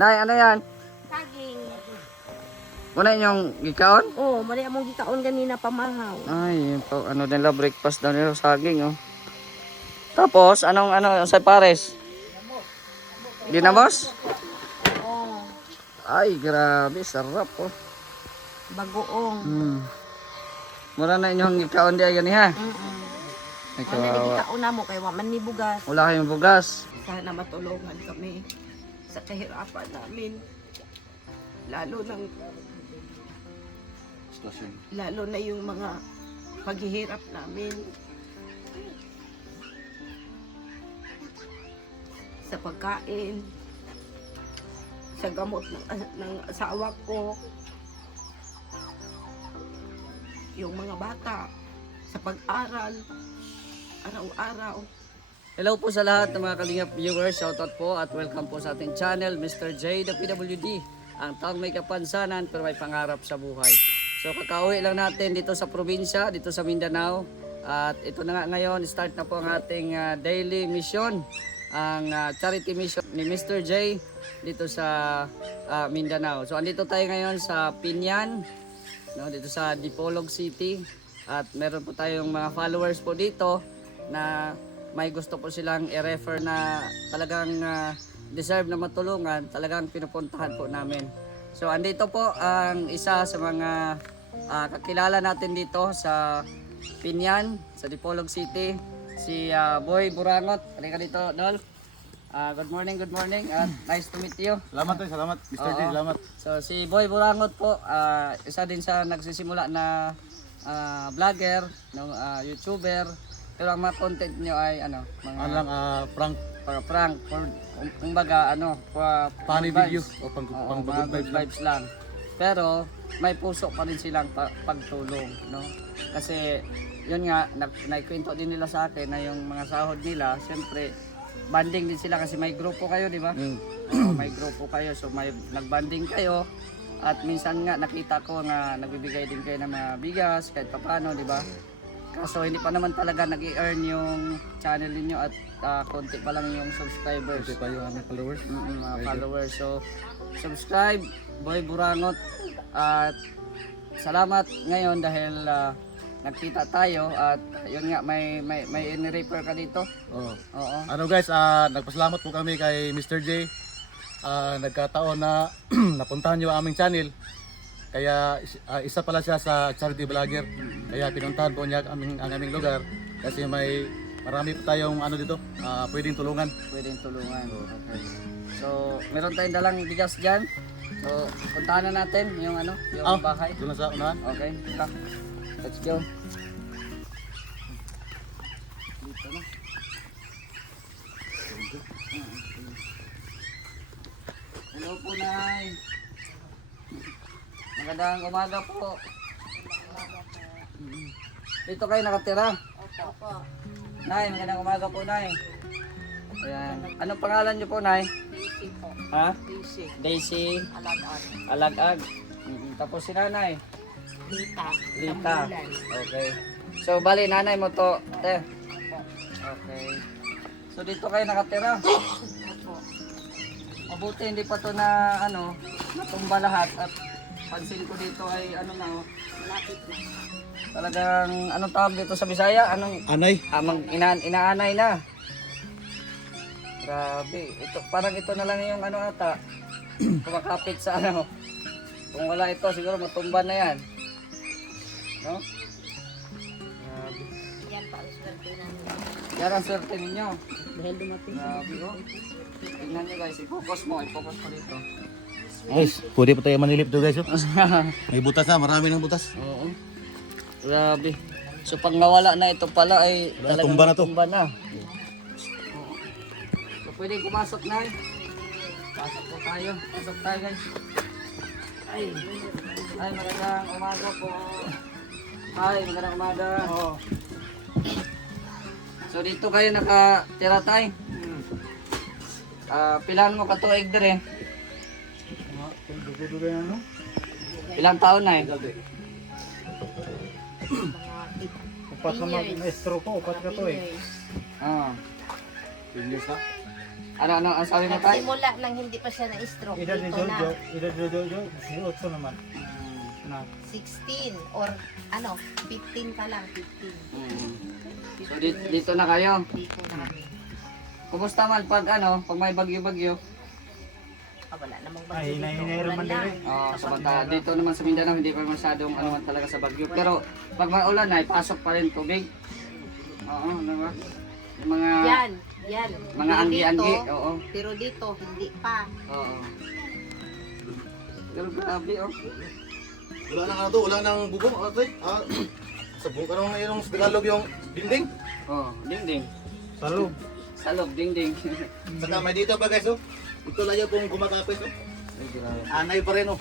Nay, ano yan? Saging. Muna yung gikaon? Oh, mali among gikaon ganina pamahaw. Ay, yun po, ano nila, breakfast daw nila, saging, oh. Tapos, sa pares? Ginamos? Oh, Ay, grabe, sarap, oh. bagoong. Mura na inyong gikaon di ay gani, ha? Ay, Ano na kawawa. gikaon na mo kay wa man ni bugas. Wala kayong bugas. Sana matulungan kami sa kahirapan namin. Lalo na yung mga paghihirap namin sa pagkain, sa gamot ng asawa ko, yung mga bata, sa pag-aral, araw-araw. Hello po sa lahat ng mga Kalingap viewers. Shoutout po at welcome po sa ating channel, Mr. J, the PWD. Ang taong may kapansanan pero may pangarap sa buhay. So kakauwi lang natin dito sa probinsya, dito sa Mindanao. At ito na nga ngayon, start na po ang ating daily mission. Ang charity mission ni Mr. J dito sa Mindanao. So andito tayo ngayon sa Pinyan, no, dito sa Dipolog City. At meron po tayong mga followers po dito na may gusto po silang i-refer na talagang deserve na matulungan, talagang pinupuntahan po namin. So andito po ang isa sa mga kakilala natin dito sa Pinyan, sa Dipolog City, si Boy Burangot. Halika dito, Dol. Good morning at nice to meet you. Salamat tayo, salamat. Mr. J, salamat. So si Boy Burangot po, isa din sa nagsisimula na vlogger, no, YouTuber. Pero ang mga content nyo ay mga Ano lang, prank, para prank, kumbaga funny video o pang mga good vibes lang. Pero may puso pa rin silang pagtulong, no? Kasi yun nga, naikwento din nila sa akin na yung mga sahod nila, siyempre banding din sila kasi may grupo kayo, di ba? May grupo kayo, so may nagbanding kayo. At minsan nga nakita ko nga nagbibigay din kayo ng mga bigas kahit paano, di ba? Kaso hindi pa naman talaga nag-i-earn yung channel niyo at konti pa lang yung subscribers. Konti pa yung aming followers. Mga followers. So subscribe, Boy Burangot. At salamat ngayon dahil nagkita tayo at yun nga may in-refer ka dito. Oo. Oo. Ano guys, nagpasalamat po kami kay Mr. J. Nagkataon na napuntahan niyo ang aming channel. Kaya isa pala siya sa charity vlogger. Kaya pinuntahan po niya ang aming lugar kasi marami po tayong dito, pwedeng tulungan. Okay. So, meron tayong dalang bigas diyan. So, puntahan na natin yung yung bahay. Doon na sa unahan. Okay. Tara. Let's go. Dito na. Hello po, Nay. Magandang umaga po. Dito kayo nakatira? Opo. Nay, magandang umaga po, Nay. Ayan. Anong pangalan niyo po, Nay? Daisy po. Ha? Daisy. Daisy Alagad. Alagag. Tapos si Nanay? Lita. Lita. Okay. So, bali, nanay mo to. Te. Okay. So, dito kayo nakatira. Opo. Mabuti hindi pa to na natumba lahat at pansin ko dito ay Malapit na. talagang anong tawag dito sa Bisaya? Anay. Inaanay na. Grabe. Parang ito na lang yung ata. Kumakapit sa Kung wala ito siguro matumba na yan. No? Grabe. Yan pa ang swerte namin. Yan ang swerte ninyo. Dahil dumating. Grabe, oh. Tingnan nyo guys, i-focus mo dito. Guys, pwede pa tayo manilip to guys. May butas na, marami ng butas. Oo. Grabe. So pag nawala na ito pala ay talagang tumba na to. tumba na. Oo. So pwede pumasok na. Pasok po tayo. Pasok tayo guys. Ay, magandang umaga po. Ay, magandang umaga. Oh. So dito kayo nakatira tayo. Pilan mo katuig dire? Ilang taon na Upat na mag-maestro ko, upat ka to eh. Ah. Pinyos na? Ano ang sabi mo tayo? Simula nang hindi pa siya na-stroke, Edad ni dito na. Jojo, edad ni Jojo, 18 naman. Na, 16 or 15 pa lang, 15. So dito na kayo. Dito na kami. Kumusta man pag may bagyo-bagyo? Wala namang ay, hinahinay naman din eh. Samantala dito naman sa Mindanao hindi pa masyadong man talaga sa bagyo. Pero pag maulan ay pasok pa rin tubig. Oo, diba? Yung mga Yan. mga Pero anggi-anggi, dito, oo. Pero dito, hindi pa. Oo. Pero grabe oh. Wala nang ano to, wala nang bubong. Sabong ka nung mayroong Tagalog yung dingding. Oh, dingding. Salog. Salog dingding. Saka may dito pa guys, oh. Ito lang yung kung kumakapit, oh. Ay, grabe. Anay pa rin, oh.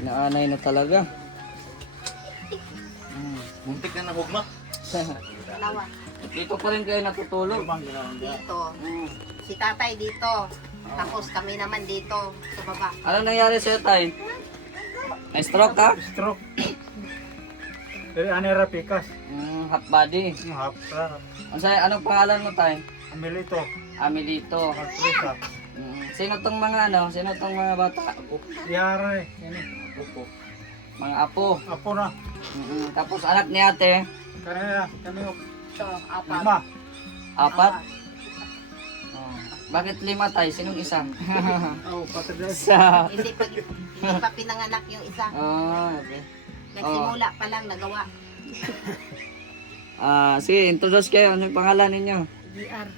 Naanay na talaga. Muntik na nahugma. Dalawa. Dito pa rin kayo natutulog. Dito. Mm. Si tatay dito. Tapos kami naman dito sa baba. Ano nangyari sa'yo, Tay? Na-stroke ka? Stroke. Pero anera pikas. Half body. Hapra. Anong pangalan mo, Tay? Amelito. Amelito. Artresa. Sino tong mga Sino tong mga bata? Yara eh. Yan eh. Mga apo. Apo na. Tapos anak ni ate, Kanina. Kanina. Ito, apat. 5. 4. Oh. Bakit 5 Tay? Sinong isa? Oh, patagay. Isa. Hindi pa pinanganak yung isa. Okay. Nagsimula pa lang nagawa. Sige, introduce kayo. Ano yung pangalan ninyo? DR.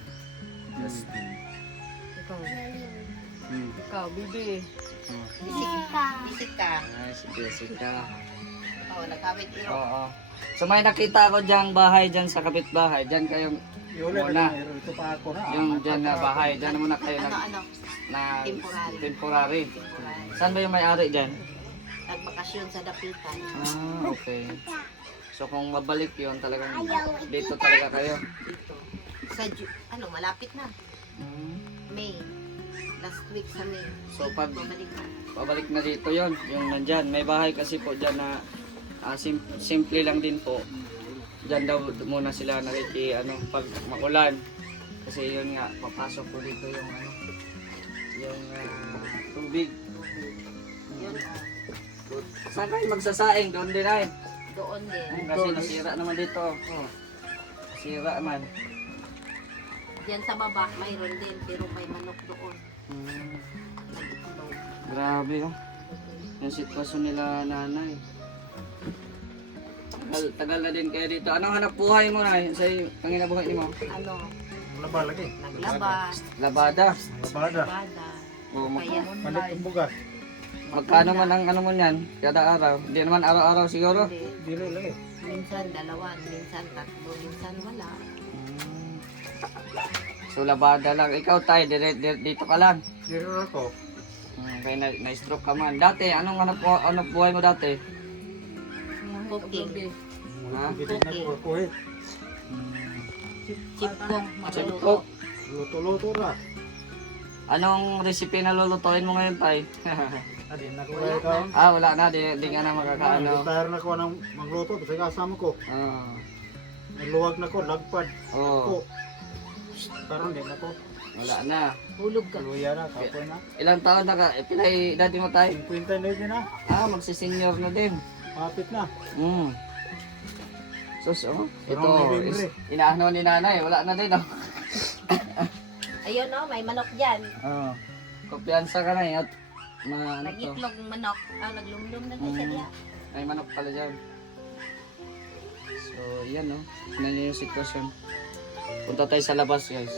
Ikaw, bibi. Bisik ka. Ay, si Jessica. Oo, nagkawit iro. Oo. So may nakita ako diyang bahay dyan sa kapitbahay. Dyan kayo, Yuli Muna. na. Ito pa ako na. yung dyan na bahay. Dyan muna kayo Ano? na Temporary. temporary. Temporary. Saan ba yung may-ari dyan? Nagbakasyon sa Dapitan. Okay. So kung mabalik yun, talagang dito talaga kayo. Sa malapit na. May. Last week sa May. So pag Babalik na. pabalik na dito yon yung nandyan. May bahay kasi po dyan na simple lang din po. Dyan daw muna sila pag makulan. Kasi yun nga, papasok po dito yung yung tubig. Yun. Saan kayo magsasaing? Doon din ay. Doon din. Kasi nasira naman dito. Sira man. Yan sa baba, mayroon din. Pero may manok doon. Grabe oh. Yung sitwasyon nila nanay. Tagal na din kayo dito. Anong hanap buhay mo na sa panginabuhay mo? Ano? Laba lagi. Naglaba. Labada. Labada. Bada. O, Kaya Palit ang bugas. magkano man ang mo niyan? Kada araw. Hindi naman araw-araw siguro. hindi. Dili lagi. Minsan dalawa, minsan tatlo, minsan wala. So labada lang. Ikaw Tay, dito ka lang. Dili ako. Kaya na-stroke ka man. Dati, anong hanap buhay mo dati? Cooking. Ha? Dili na ko kuhit. Chipkok. Chipkok. Luto-luto ra. Anong recipe na lulutuin mo ngayon Tay? Adi na ko kaya ka. Wala na. Di ka na makakaano. Retire na ko ng magluto. Kasi kasama ko. Naluwag na ko. Lagpad. Oo. Ko. Karon din ako. Wala na. Hulog ka. Luya na. Kapoy na. Ilang taon na ka? Pinay dati mo Tay? 50 na din na. Magsi-senior na din. Kapit na. Sus, ito, November. inaano ni nanay, wala na din, Ayun may manok dyan. Kumpiyansa ka na at ano to, Nag-itlog manok. Naglumlum na siya diya. may manok pala dyan. So, yan tignan niyo yung sitwasyon. Punta tayo sa labas, guys.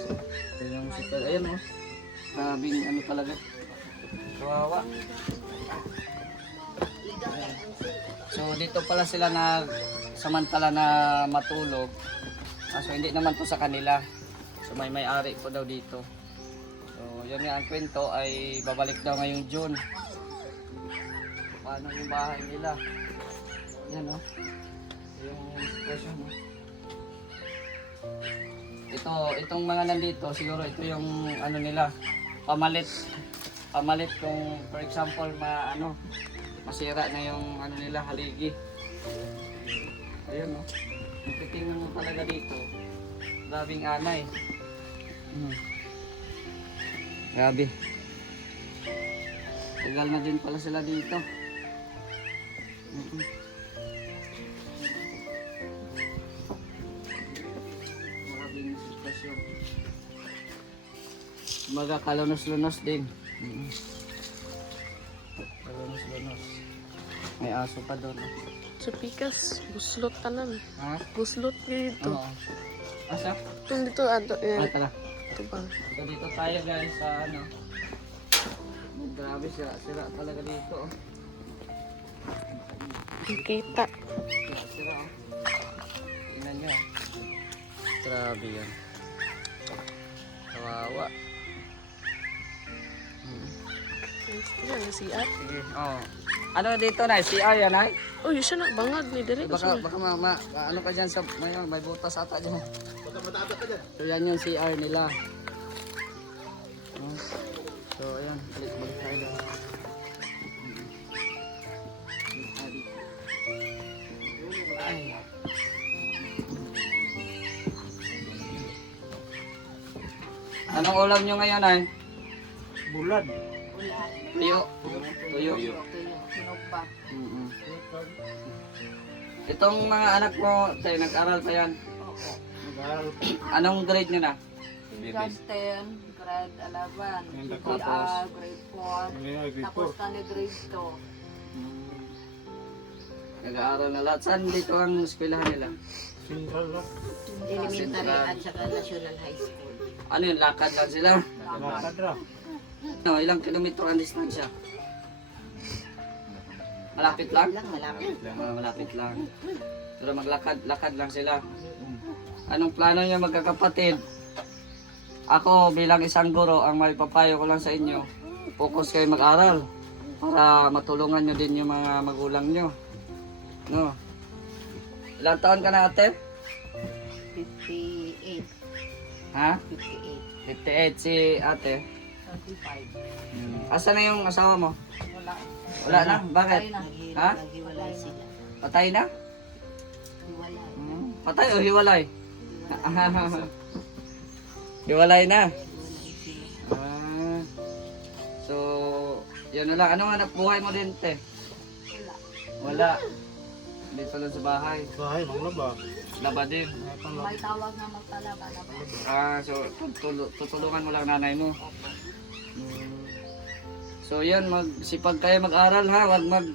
Tignan yung sitwasyon, ayan grabing talaga. Kawawa. So, dito pala sila samantala na matulog. So, hindi naman to sa kanila. So, may-ari po daw dito. So, yun nga ang kwento ay babalik daw ngayong June. Paano yung bahay nila? Yan yung sitwasyon Itong mga nandito, siguro ito yung nila, pamalit kung for example masira na yung nila haligi. Ayun kung titingnan mo talaga dito, grabing anay. Grabe. Tagal na din pala sila dito. Maraming sitwasyon. Maga kalunos-lunos din. Kalunos-lunos. May aso pa doon. Sa pikas, buslot tanan. Ha? Buslot dito. Oo. Asa? Itong dito, ato, Tara. ito ba? So dito tayo guys sa ano. Grabe sira talaga dito. Oh. Kita. Sira oh. Tingnan nyo. Oh. Grabe yan. Kawawa. Yan, si At. Sige. Oh. Ano dito na? CR yan ay? Oh, yun siya na, bangag ni Dere. Baka ano ka dyan sa may butas ata dyan. So yan yung CR nila. Oh. So ayan, balik tayo doon. Ay. Anong ulam nyo ngayon ay? Bulan. Tuyo. Tuyo. Sinugba. Mm-mm. Itong mga anak mo, tayo nag-aral pa yan. Oo. Nag-aaral pa. Anong grade nyo na? Grade 10, grade 11, Tapos? grade 4, Ngayon ay grade tapos 4. na ni grade 2. Nag-aaral na lahat. Saan dito ang eskwelahan nila? Central lang. Elementary at saka National High School. Ano yun, lakad lang sila? Lakad ra. No, ilang kilometro ang distansya? Malapit lang? Malapit. Malapit lang. Pero lakad lang sila. Anong plano niyo magkakapatid? Ako bilang isang guro, ang may papayo ko lang sa inyo, focus kayo mag-aral para matulungan nyo din yung mga magulang nyo. No. Ilang taon ka na ate? 58. Ha? 58. 58 si ate. 35. Asa na yung asawa mo? Wala. Wala na? Bakit? Patay na. Ha? Naghiwalay sila. Patay na? Hiwalay. Patay o hiwalay? Hiwalay na. Hiwalay sila. Ah. So, yan na lang. Anong hanap buhay mo din, te? Wala. Wala. Dito lang sa bahay. Bahay, mga laba. Laba din. May tawag na magtalaba na ba? Ah, so tutulungan mo lang nanay mo. So yan, magsipag kayo mag-aral ha, wag wag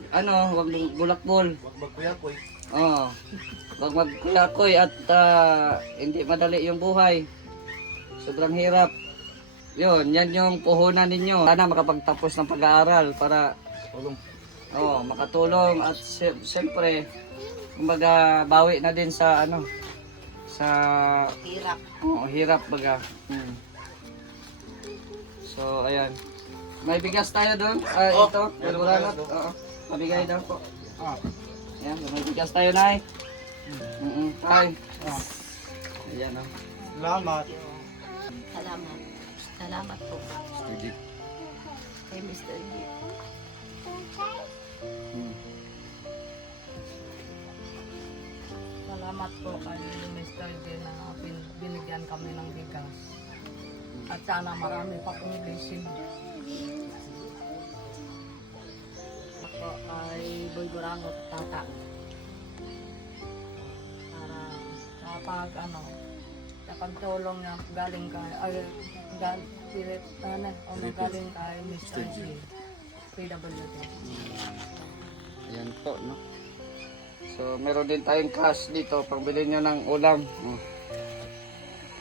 bulakbol. Magkuyakoy. Oo. Wag magkulakoy at hindi madali yung buhay. Sobrang hirap. Yan yung puhunan ninyo. Sana makapagtapos ng pag-aaral para Tulong. makatulong at siyempre kumbaga bawi na din sa sa Hirap. hirap baga. So ayan. May bigas tayo doon. Ito, buranot. Oo. Mabigay daw po. Ayan, may bigas tayo na Tay. Ayan o. Salamat. Salamat. Salamat po. Kay Mr. G. Salamat po kay Mr. J na binigyan kami ng bigas. At sana marami pa pong blessing. Ako kay Boy Durangot, tata. Para sa pagtulong niya galing kay, galing kay Mr. J. PWD. Ayan po, no? So, meron din tayong cash dito. Pangbili nyo ng ulam.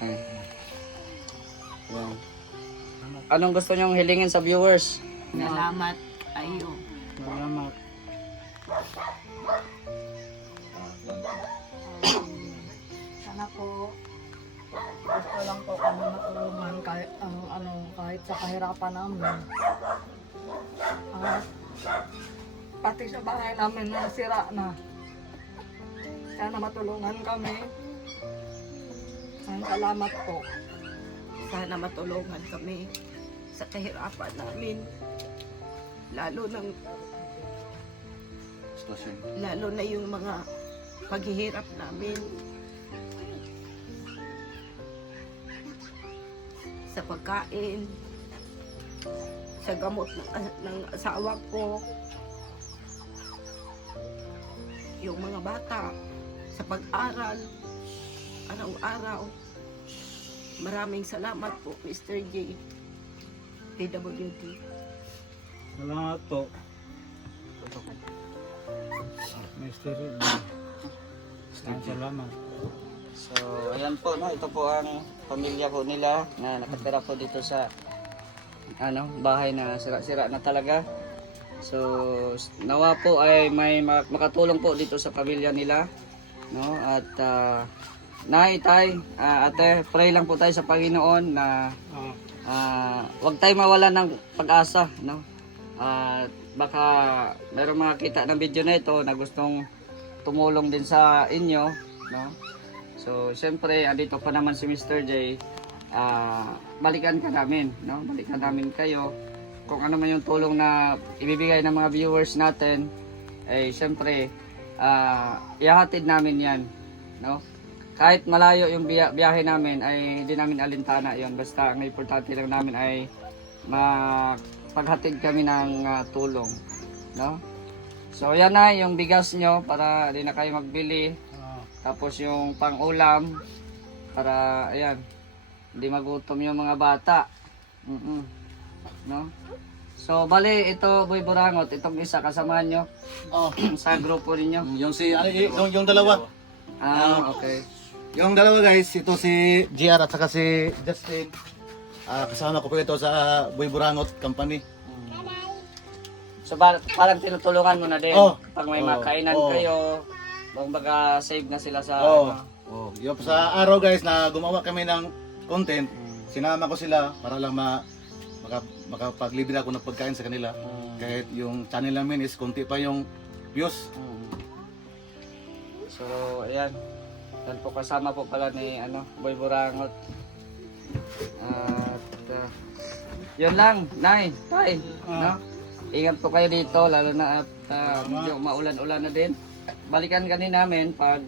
Ay. Ayan. Anong gusto nyong hilingin sa viewers? Salamat ayo. Salamat. Sana po gusto lang po kami matulungan kahit kahit sa kahirapan namin. Pati sa bahay namin na sira na. Sana matulungan kami. Salamat po. Sana matulungan kami sa kahirapan namin. Lalo na yung mga paghihirap namin sa pagkain, sa gamot ng asawa ko, yung mga bata, sa pag-aral, araw-araw. Maraming salamat po, Mr. J. PWD. Salamat po. Mr. Salamat. So, ayan po, no? Ito po ang pamilya po nila na nakatira po dito sa bahay na sira-sira na talaga. So, nawa po ay may makatulong po dito sa pamilya nila, no? At Nay, Tay, ate, pray lang po tayo sa Panginoon na huwag tayo mawalan ng pag-asa, no? At baka meron makakita ng video na ito na gustong tumulong din sa inyo, no? So, siyempre, andito pa naman si Mr. J. Balikan ka namin, no? Balikan namin kayo. Kung ano man yung tulong na ibibigay ng mga viewers natin, eh, siyempre, ihahatid namin yan, no? Kahit malayo yung biyahe namin, ay hindi namin alintana yon. Basta ang importante lang namin ay maghatid kami ng tulong, no? So, yan na yung bigas nyo para di na kayo magbili. Tapos yung pang-ulam para, ayan, hindi magutom yung mga bata. No? So, bali, ito, Boy Burangot, itong isa, kasamahan nyo sa grupo ninyo. Yung dalawa. Okay. Yung dalawa guys, ito si JR at saka si Justin. Kasama ko po ito sa Boy Burangot Company. So, parang tinutulungan mo na din. Pag may makainan kayo, baga save na sila sa... Yung sa araw guys na gumawa kami ng content, sinama ko sila para lang makapaglibre ako ng pagkain sa kanila. Kahit yung channel namin is konti pa yung views. So, ayan. Yan po kasama po pala ni Boy Burangot. At yun lang, Nay, Tay, no? Ingat po kayo dito, lalo na at medyo maulan-ulan na din. Balikan ka din namin pag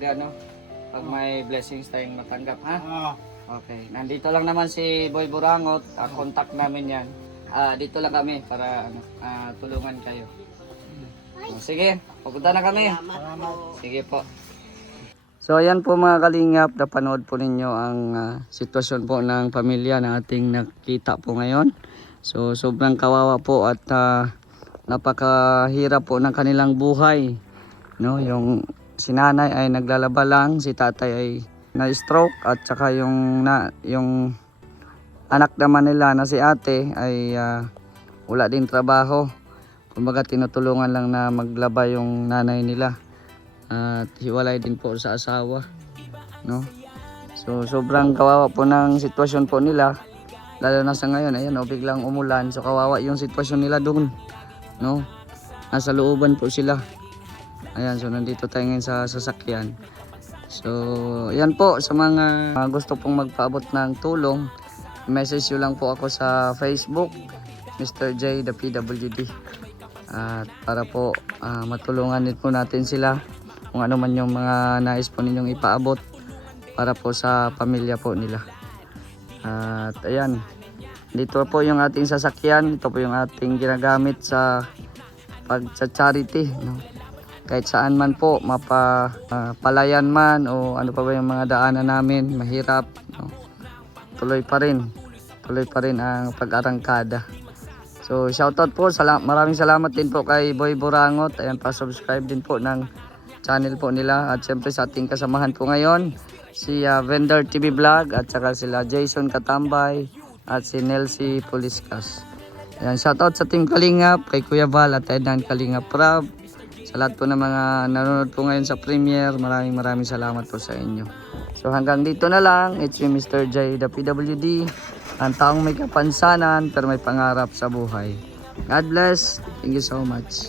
pag may blessings tayong matanggap, ha? Okay, nandito lang naman si Boy Burangot, contact namin yan. Dito lang kami para tulungan kayo. Sige, pupunta na kami. Sige po. So ayan po mga kalingap, napanood po ninyo ang sitwasyon po ng pamilya na ating nakita po ngayon. So sobrang kawawa po at napakahirap po ng kanilang buhay, no? Yung si nanay ay naglalaba lang, si tatay ay na-stroke at saka yung anak naman nila na si ate ay wala din trabaho. Kumbaga tinutulungan lang na maglaba yung nanay nila. At hiwalay din po sa asawa, no? So sobrang kawawa po ng sitwasyon po nila, lalo na sa ngayon, ayan biglang umulan, so kawawa yung sitwasyon nila doon, no? Nasa looban po sila. Ayan, so nandito tayo ngayon sa sasakyan. So ayan po, sa mga gusto pong magpaabot ng tulong, message nyo lang po ako sa Facebook, Mr. J the PWD, at para po matulungan din po natin sila kung ano man yung mga nais po ninyong ipaabot para po sa pamilya po nila. At ayan, dito po yung ating sasakyan, ito po yung ating ginagamit sa charity, no? Kahit saan man po, palayan man o ano pa ba yung mga daanan namin, mahirap, no? Tuloy pa rin ang pag-arangkada. So shoutout po, maraming salamat din po kay Boy Burangot. Ayan, pa-subscribe din po ng channel po nila. At syempre sa ating kasamahan po ngayon, si Vendor TV Vlog at saka sila Jason Katambay at si Nelsie Puliscas. Ayan, shoutout sa Team Kalingap, kay Kuya Val at Edan Kalingap Prab. Sa lahat po ng mga nanonood po ngayon sa premiere, maraming salamat po sa inyo. So hanggang dito na lang, it's me Mr. J the PWD, ang taong may kapansanan pero may pangarap sa buhay. God bless. Thank you so much.